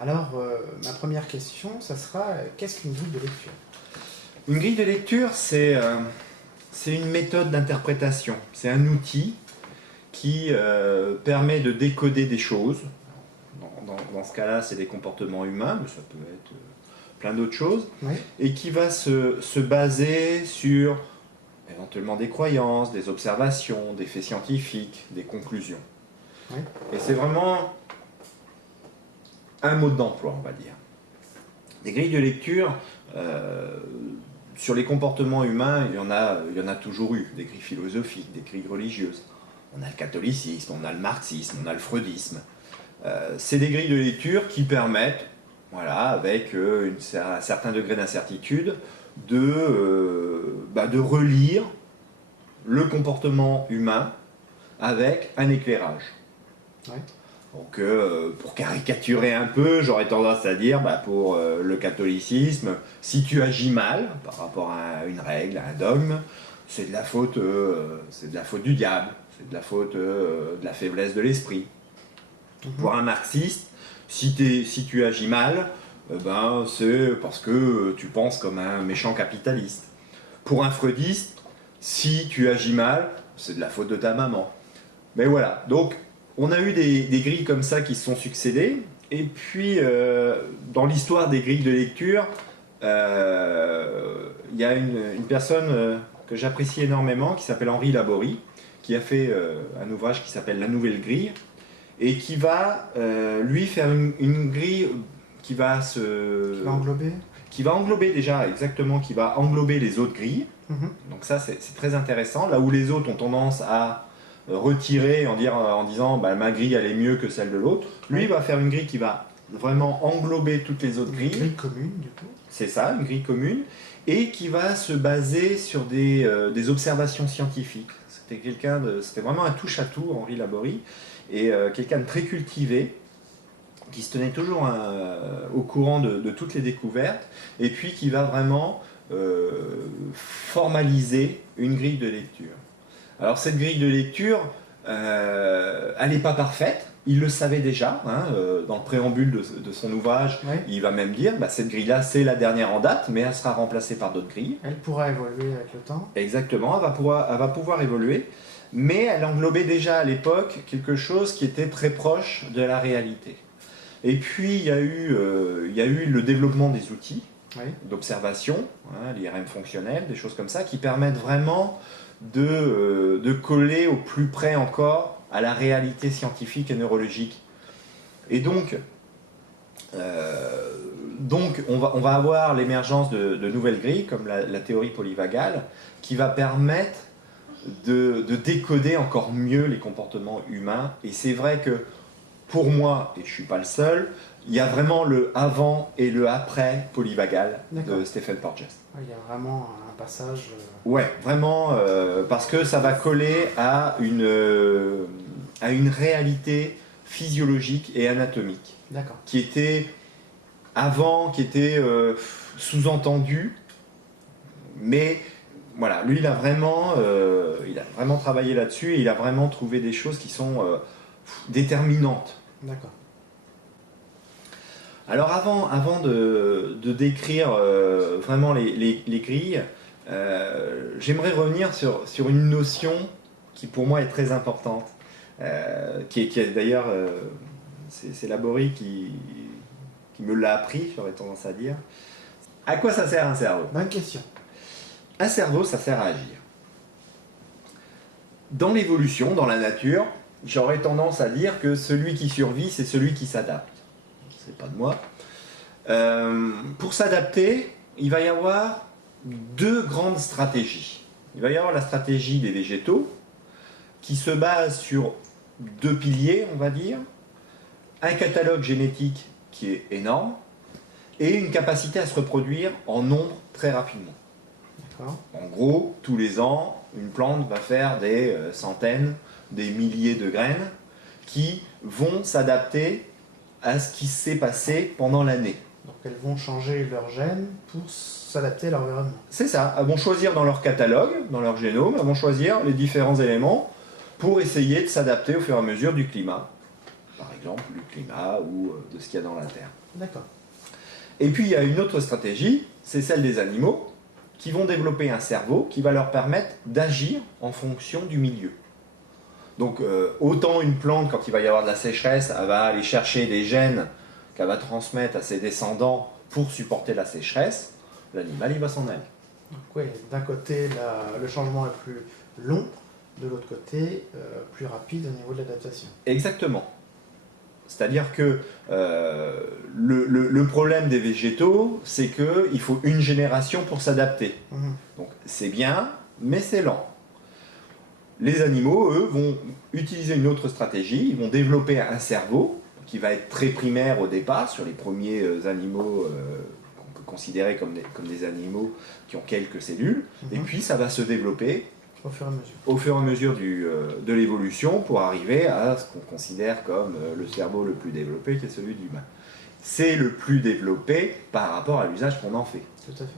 Alors, ma première question, ça sera, qu'est-ce qu'une grille de lecture? Une grille de lecture, c'est une méthode d'interprétation. C'est un outil qui permet de décoder des choses. Dans ce cas-là, c'est des comportements humains, mais ça peut être plein d'autres choses. Oui. Et qui va se baser sur éventuellement des croyances, des observations, des faits scientifiques, des conclusions. Oui. Et c'est vraiment un mode d'emploi, on va dire. Des grilles de lecture, sur les comportements humains, il y en a toujours eu. Des grilles philosophiques, des grilles religieuses. On a le catholicisme, on a le marxisme, on a le freudisme. C'est des grilles de lecture qui permettent, voilà, avec un certain degré d'incertitude, de relire le comportement humain avec un éclairage. Ouais. Donc, pour caricaturer un peu, j'aurais tendance à dire, pour le catholicisme, si tu agis mal par rapport à une règle, à un dogme, c'est de la faute du diable, c'est de la faute de la faiblesse de l'esprit. Pour un marxiste, si tu agis mal, c'est parce que tu penses comme un méchant capitaliste. Pour un freudiste, si tu agis mal, c'est de la faute de ta maman. Mais voilà, donc on a eu des grilles comme ça qui se sont succédées, et puis dans l'histoire des grilles de lecture, il y a une personne que j'apprécie énormément, qui s'appelle Henri Laborie, qui a fait un ouvrage qui s'appelle La Nouvelle Grille, et qui va, lui, faire une grille qui va englober qui va englober déjà, exactement, qui va englober les autres grilles. Donc ça, c'est très intéressant. Là où les autres ont tendance à retirer en disant ma grille, elle est mieux que celle de l'autre, lui, il va faire une grille qui va vraiment englober toutes les autres grilles. Une grille commune, du coup. C'est ça, une grille commune, et qui va se baser sur des observations scientifiques. C'était vraiment un touche-à-tout, Henri Laborie, et quelqu'un de très cultivé, qui se tenait toujours au courant de toutes les découvertes, et puis qui va vraiment formaliser une grille de lecture. Alors cette grille de lecture, elle n'est pas parfaite, il le savait déjà, dans le préambule de son ouvrage, Oui. il va même dire, cette grille-là c'est la dernière en date, mais elle sera remplacée par d'autres grilles. Elle pourra évoluer avec le temps. Exactement, elle va pouvoir évoluer, mais elle englobait déjà à l'époque quelque chose qui était très proche de la réalité. Et puis il y a eu le développement des outils d'observation, l'IRM fonctionnel, des choses comme ça, qui permettent vraiment de coller au plus près encore à la réalité scientifique et neurologique. Et donc on va avoir l'émergence de nouvelles grilles, comme la théorie polyvagale, qui va permettre de décoder encore mieux les comportements humains. Et c'est vrai que pour moi, et je ne suis pas le seul, il y a vraiment le avant et le après polyvagal de Stephen Porges. Il y a vraiment un passage... Ouais, vraiment, parce que ça va coller à une réalité physiologique et anatomique. D'accord. Qui était sous-entendue, mais voilà, lui il a vraiment travaillé là-dessus, et il a vraiment trouvé des choses qui sont déterminantes. D'accord. Alors avant de décrire vraiment les grilles, j'aimerais revenir sur une notion qui pour moi est très importante, qui est d'ailleurs, c'est Laborie qui me l'a appris, j'aurais tendance à dire. À quoi ça sert un cerveau? Bonne question. Un cerveau, ça sert à agir. Dans l'évolution, dans la nature, j'aurais tendance à dire que celui qui survit, c'est celui qui s'adapte. C'est pas de moi. Pour s'adapter, il va y avoir deux grandes stratégies. Il va y avoir la stratégie des végétaux, qui se base sur deux piliers, on va dire. Un catalogue génétique qui est énorme, et une capacité à se reproduire en nombre très rapidement. En gros, tous les ans, une plante va faire des centaines, des milliers de graines qui vont s'adapter à ce qui s'est passé pendant l'année. Donc elles vont changer leur gène pour s'adapter à leur environnement. C'est ça, elles vont choisir dans leur catalogue, dans leur génome, elles vont choisir les différents éléments pour essayer de s'adapter au fur et à mesure du climat. par exemple du climat ou de ce qu'il y a dans la Terre. D'accord. Et puis il y a une autre stratégie, c'est celle des animaux, qui vont développer un cerveau qui va leur permettre d'agir en fonction du milieu. Donc autant une plante, quand il va y avoir de la sécheresse, elle va aller chercher des gènes qu'elle va transmettre à ses descendants pour supporter la sécheresse, l'animal il va s'en aller. Donc, oui, d'un côté, le changement est plus long, de l'autre côté, plus rapide au niveau de l'adaptation. Exactement. C'est-à-dire que le problème des végétaux, c'est qu'il faut une génération pour s'adapter. Donc c'est bien, mais c'est lent. Les animaux, eux, vont utiliser une autre stratégie, ils vont développer un cerveau qui va être très primaire au départ, sur les premiers animaux qu'on peut considérer comme des animaux qui ont quelques cellules, et puis ça va se développer au fur et à mesure de l'évolution pour arriver à ce qu'on considère comme le cerveau le plus développé, qui est celui de l'humain. C'est le plus développé par rapport à l'usage qu'on en fait. Tout à fait.